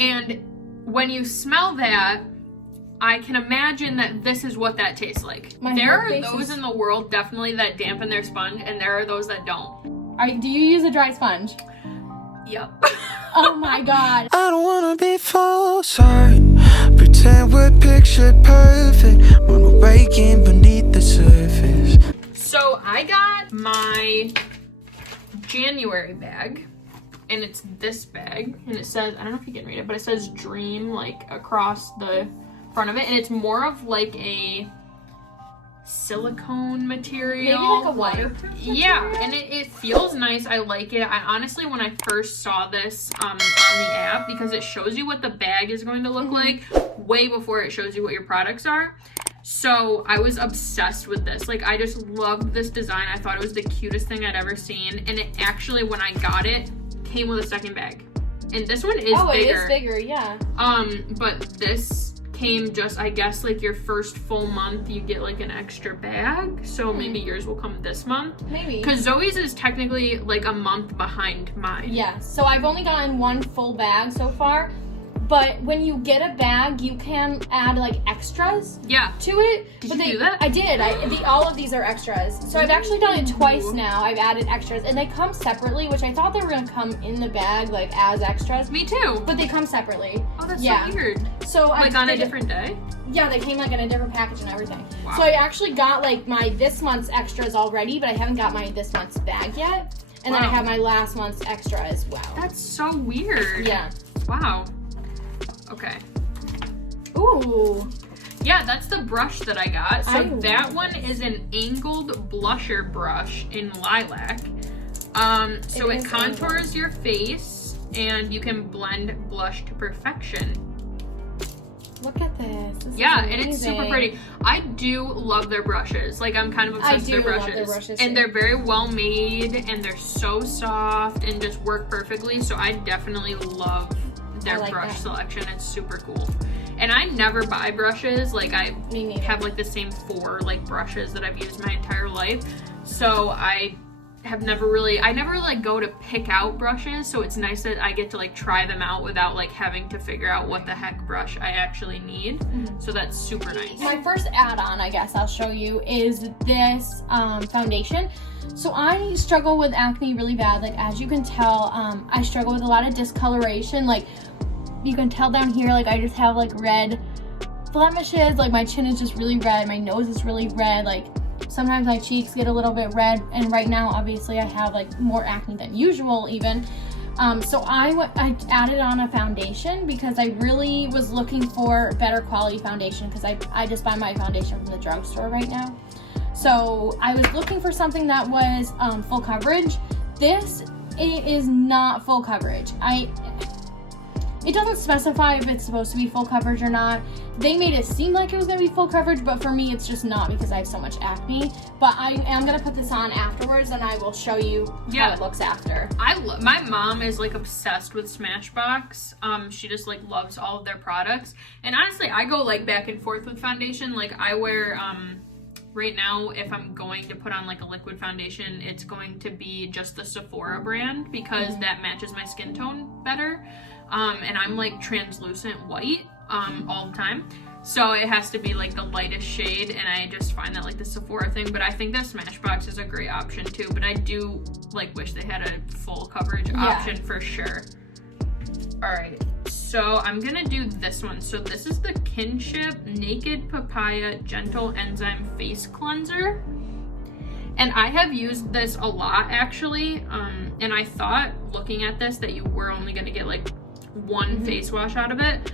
And when you smell that, I can imagine that this is what that tastes like. There are those in the world definitely that dampen their sponge, and there are those that don't. Do you use a dry sponge? Yep. Oh my god. I don't wanna be false, pretend we're picture perfect when we're breaking beneath the surface. So I got my January bag, and it's this bag, and it says, I don't know if you can read it, but it says Dream like across the front of it, and it's more of like a silicone material. Maybe like a waterproof material? Yeah, and it feels nice. I like it. I honestly, when I first saw this on the app, because it shows you what the bag is going to look like way before it shows you what your products are. So I was obsessed with this. Like, I just loved this design. I thought it was the cutest thing I'd ever seen. And it actually, when I got it, came with a second bag. And this one is bigger. Oh, it is bigger, yeah. But this came just, I guess, like your first full month, you get like an extra bag. So maybe yours will come this month. Maybe. Because Zoe's is technically like a month behind mine. Yeah, so I've only gotten one full bag so far. But when you get a bag, you can add like extras to it. Did you do that? I did. All of these are extras. So I've actually done it twice now. I've added extras, and they come separately, which I thought they were gonna come in the bag like as extras. Me too. But they come separately. Oh, that's so weird. So like on a different day? Yeah, they came like in a different package and everything. Wow. So I actually got like my this month's extras already, but I haven't got my this month's bag yet. And then I have my last month's extra as well. That's so weird. Yeah. Wow. Okay. Ooh. Yeah, that's the brush that I got. So that one is an angled blusher brush in lilac. So it contours your face, and you can blend blush to perfection. Look at this. This is and it's super pretty. I do love their brushes. Like, I'm kind of obsessed with their brushes. Love their brushes and they're very well made, and they're so soft and just work perfectly. So I definitely love their brush selection. It's super cool. And I never buy brushes. Like, I have like the same 4 like brushes that I've used my entire life. So I never really like go to pick out brushes. So it's nice that I get to like try them out without like having to figure out what the heck brush I actually need. So that's super nice. My first add-on, I guess I'll show you, is this foundation. So I struggle with acne really bad. Like, as you can tell, I struggle with a lot of discoloration. Like, you can tell down here, like, I just have like red blemishes. Like, my chin is just really red, my nose is really red, like sometimes my cheeks get a little bit red, and right now obviously I have like more acne than usual even. So I added on a foundation because I really was looking for better quality foundation, because I just buy my foundation from the drugstore right now. So I was looking for something that was full coverage. This is not full coverage. It doesn't specify if it's supposed to be full coverage or not. They made it seem like it was going to be full coverage, but for me it's just not, because I have so much acne. But I am going to put this on afterwards, and I will show you how it looks after. My mom is like obsessed with Smashbox. She just like loves all of their products. And honestly, I go like back and forth with foundation. Like, I wear right now, if I'm going to put on like a liquid foundation, it's going to be just the Sephora brand, because that matches my skin tone better. And I'm like translucent white all the time, so it has to be like the lightest shade, and I just find that like the Sephora thing. But I think that Smashbox is a great option too, but I do like wish they had a full coverage option for sure. All right, so I'm gonna do this one. So this is the Kinship Naked Papaya Gentle Enzyme Face Cleanser. And I have used this a lot actually, and I thought, looking at this, that you were only gonna get like one face wash out of it,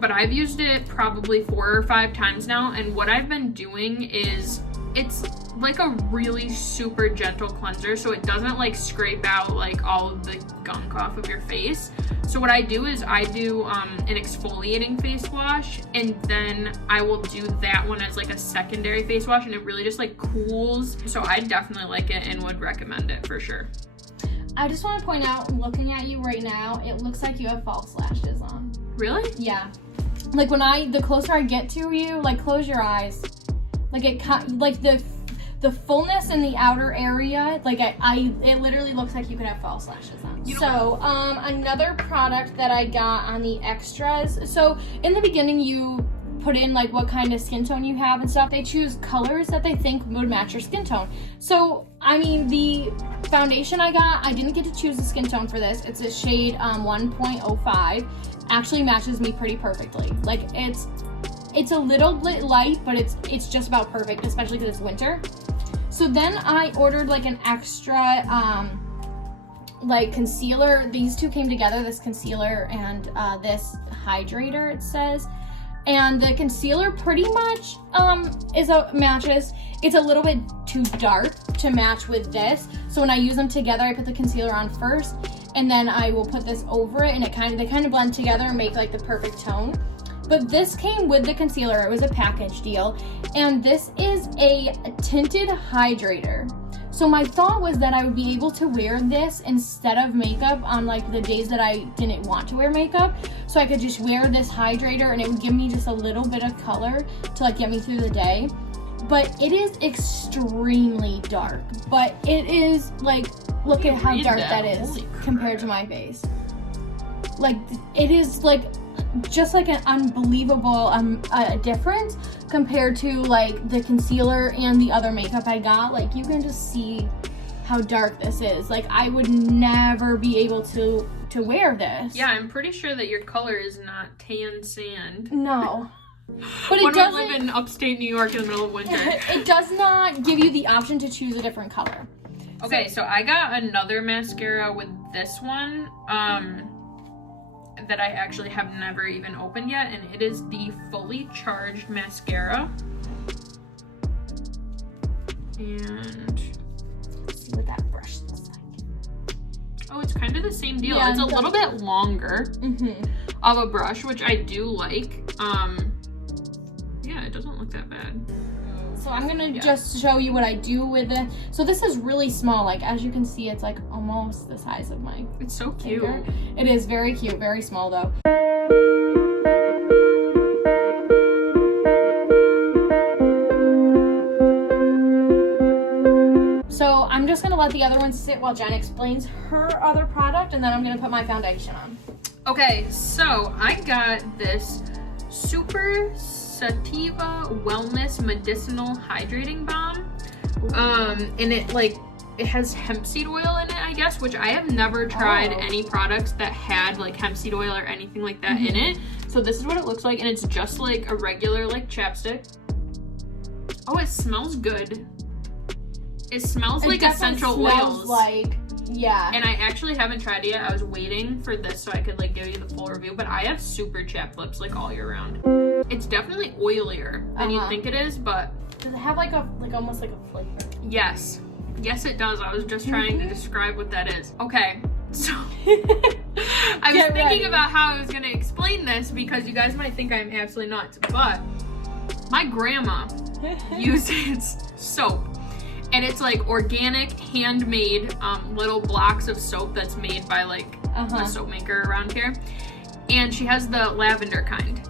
but I've used it probably 4 or 5 times now, and what I've been doing is, it's like a really super gentle cleanser, so it doesn't like scrape out like all of the gunk off of your face. So what I do is I do an exfoliating face wash, and then I will do that one as like a secondary face wash, and it really just like cools. So I definitely like it and would recommend it for sure. I just want to point out, looking at you right now, it looks like you have false lashes on. Really? Yeah. Like, the closer I get to you, like, close your eyes. Like, like the the fullness in the outer area, like it literally looks like you could have false lashes on. So another product that I got on the extras. So in the beginning, you put in like what kind of skin tone you have and stuff. They choose colors that they think would match your skin tone. So I mean, the foundation I got, I didn't get to choose the skin tone for this. It's a shade 1.05. Actually matches me pretty perfectly. Like it's a little bit light, but it's just about perfect, especially because it's winter. So then I ordered like an extra like concealer. These two came together, this concealer and this hydrator, it says. And the concealer pretty much matches. It's a little bit too dark to match with this. So when I use them together, I put the concealer on first, and then I will put this over it, and they kind of blend together and make like the perfect tone. But this came with the concealer. It was a package deal, and this is a tinted hydrator. So my thought was that I would be able to wear this instead of makeup on like the days that I didn't want to wear makeup. So I could just wear this hydrator and it would give me just a little bit of color to like get me through the day. But it is extremely dark. But it is like, look at how dark that is compared to my face. Like it is like just like an unbelievable difference compared to like the concealer and the other makeup I got. Like you can just see how dark this is. Like I would never be able to wear this. Yeah, I'm pretty sure that your color is not tan sand. No. But it doesn't. When we live in upstate New York in the middle of winter. It does not give you the option to choose a different color. Okay, so I got another mascara with this one. That I actually have never even opened yet, and it is the Fully Charged Mascara. And let's see what that brush looks like. Oh, it's kind of the same deal. Yeah, it's a little bit longer of a brush, which I do like. Yeah, it doesn't look that bad. So I'm gonna just show you what I do with it. So this is really small. Like as you can see, it's like almost the size of my It's so cute. finger. It is very cute, very small though. So I'm just gonna let the other one sit while Jen explains her other product, and then I'm gonna put my foundation on. Okay, so I got this Super Sativa Wellness Medicinal Hydrating Balm. And it has hemp seed oil in it, I guess, which I have never tried any products that had like hemp seed oil or anything like that in it. So this is what it looks like, and it's just like a regular like chapstick. Oh, it smells good. It smells like essential oils. Yeah. And I actually haven't tried it yet. I was waiting for this so I could like give you the full review, but I have super chapped lips like all year round. It's definitely oilier than you think it is, but does it have like almost like a flavor? Yes. Yes, it does. I was just trying to describe what that is. Okay, so I was thinking about how I was going to explain this because you guys might think I'm absolutely nuts, but my grandma uses soap. And it's like organic, handmade little blocks of soap that's made by like a soap maker around here. And she has the lavender kind.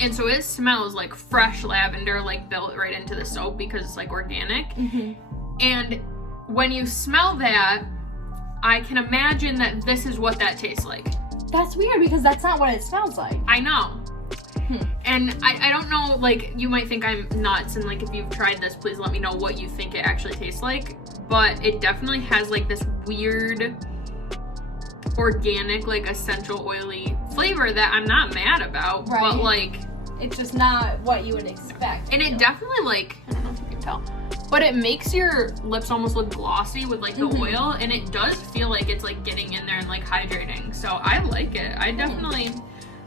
And so it smells like fresh lavender, like built right into the soap because it's like organic. And when you smell that, I can imagine that this is what that tastes like. That's weird because that's not what it smells like. I know. And I don't know, like, you might think I'm nuts, and like if you've tried this, please let me know what you think it actually tastes like. But it definitely has like this weird organic, like essential oily flavor that I'm not mad about, but like it's just not what you would expect. And it definitely like, I don't know if you can tell, but it makes your lips almost look glossy with like the oil, and it does feel like it's like getting in there and like hydrating. So I like it. I definitely,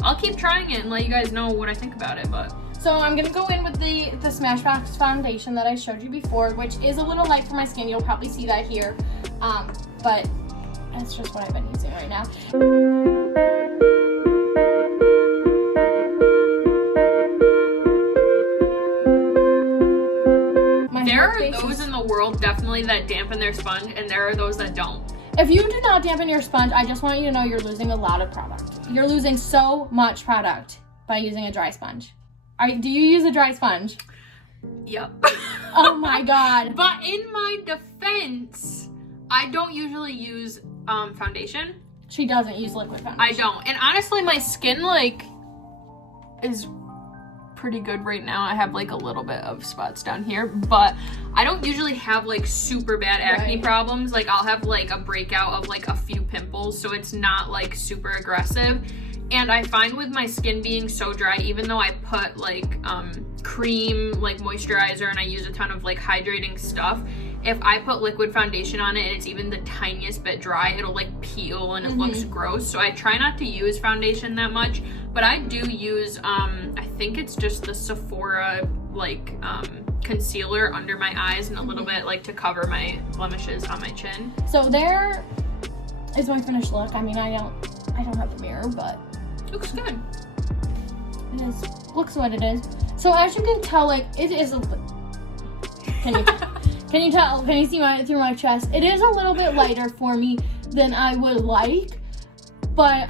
I'll keep trying it and let you guys know what I think about it. But so I'm gonna go in with the Smashbox Foundation that I showed you before, which is a little light for my skin. You'll probably see that here, but that's just what I've been using right now. There are those in the world definitely that dampen their sponge, and there are those that don't. If you do not dampen your sponge, I just want you to know you're losing a lot of product. You're losing so much product by using a dry sponge. Do you use a dry sponge? Yep. Oh my god. But in my defense, I don't usually use foundation. She doesn't use liquid foundation. I don't. And honestly, my skin, like, is pretty good right now. I have, like, a little bit of spots down here, but I don't usually have, like, super bad acne problems. Like, I'll have, like, a breakout of, like, a few pimples, so it's not, like, super aggressive. And I find with my skin being so dry, even though I put, like, cream, like, moisturizer, and I use a ton of, like, hydrating stuff, if I put liquid foundation on it and it's even the tiniest bit dry, it'll, like, peel and it looks gross. So I try not to use foundation that much, but I do use, I think it's just the Sephora, like, concealer under my eyes and a little bit, like, to cover my blemishes on my chin. So there is my finished look. I mean, I don't have the mirror, but looks good. It is. Looks what it is. So as you can tell, like, it is a... Can you tell? Can you see through my chest? It is a little bit lighter for me than I would like, but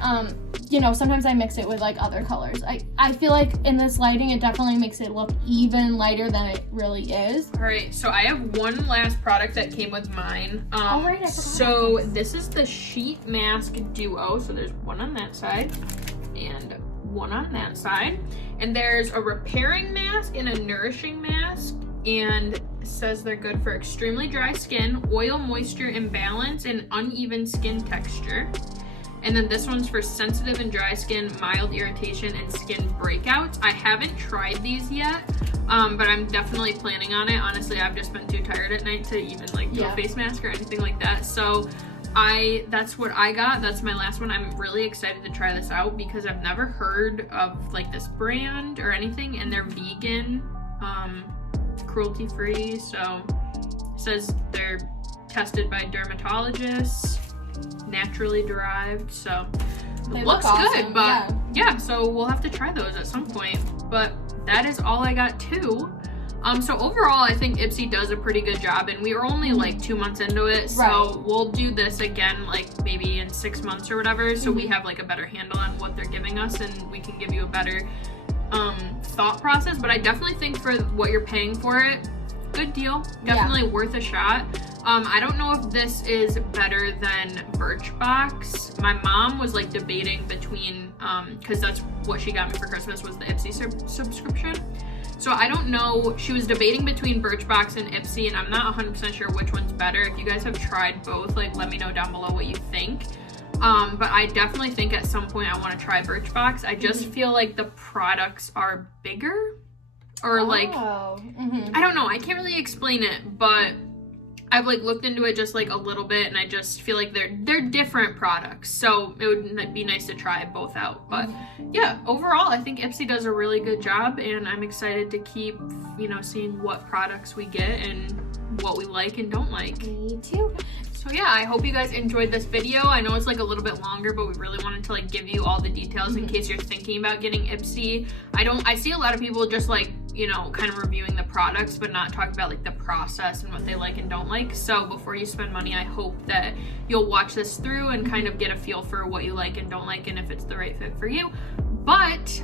you know, sometimes I mix it with, like, other colors. I feel like in this lighting, it definitely makes it look even lighter than it really is. All right, so I have one last product that came with mine. Oh, right, I forgot. So this is the Sheet Mask Duo. So there's one on that side and one on that side. And there's a repairing mask and a nourishing mask. And it says they're good for extremely dry skin, oil moisture imbalance, and uneven skin texture. And then this one's for sensitive and dry skin, mild irritation, and skin breakouts. I haven't tried these yet, but I'm definitely planning on it. Honestly, I've just been too tired at night to even, like, do a face mask or anything like that. So that's what I got. That's my last one. I'm really excited to try this out because I've never heard of, like, this brand or anything, and they're vegan, cruelty-free. So it says they're tested by dermatologists, naturally derived, so it looks good. But yeah, so we'll have to try those at some point. But that is all I got too. So overall, I think Ipsy does a pretty good job, and we were only like 2 months into it, so we'll do this again like maybe in 6 months or whatever, so we have, like, a better handle on what they're giving us, and we can give you a better thought process. But I definitely think for what you're paying for it, good deal, definitely worth a shot. I don't know if this is better than Birchbox. My mom was, like, debating between, because that's what she got me for Christmas, was the Ipsy subscription. So I don't know, she was debating between Birchbox and Ipsy, and I'm not 100% sure which one's better. If you guys have tried both, like, let me know down below what you think. But I definitely think at some point I want to try Birchbox. I just feel like the products are bigger, or like, I don't know, I can't really explain it, but I've, like, looked into it just, like, a little bit, and I just feel like they're different products, so it would be nice to try both out. But yeah, overall, I think Ipsy does a really good job, and I'm excited to keep, you know, seeing what products we get and what we like and don't like. Me too. So yeah, I hope you guys enjoyed this video. I know it's, like, a little bit longer, but we really wanted to, like, give you all the details in case you're thinking about getting Ipsy. I see a lot of people just, like, you know, kind of reviewing the products, but not talking about, like, the process and what they like and don't like. So before you spend money, I hope that you'll watch this through and kind of get a feel for what you like and don't like, and if it's the right fit for you. But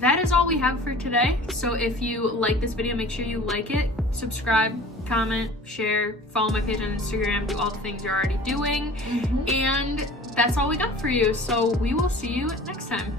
that is all we have for today. So if you like this video, make sure you like it, subscribe, comment, share, follow my page on Instagram, do all the things you're already doing. And that's all we got for you. So we will see you next time.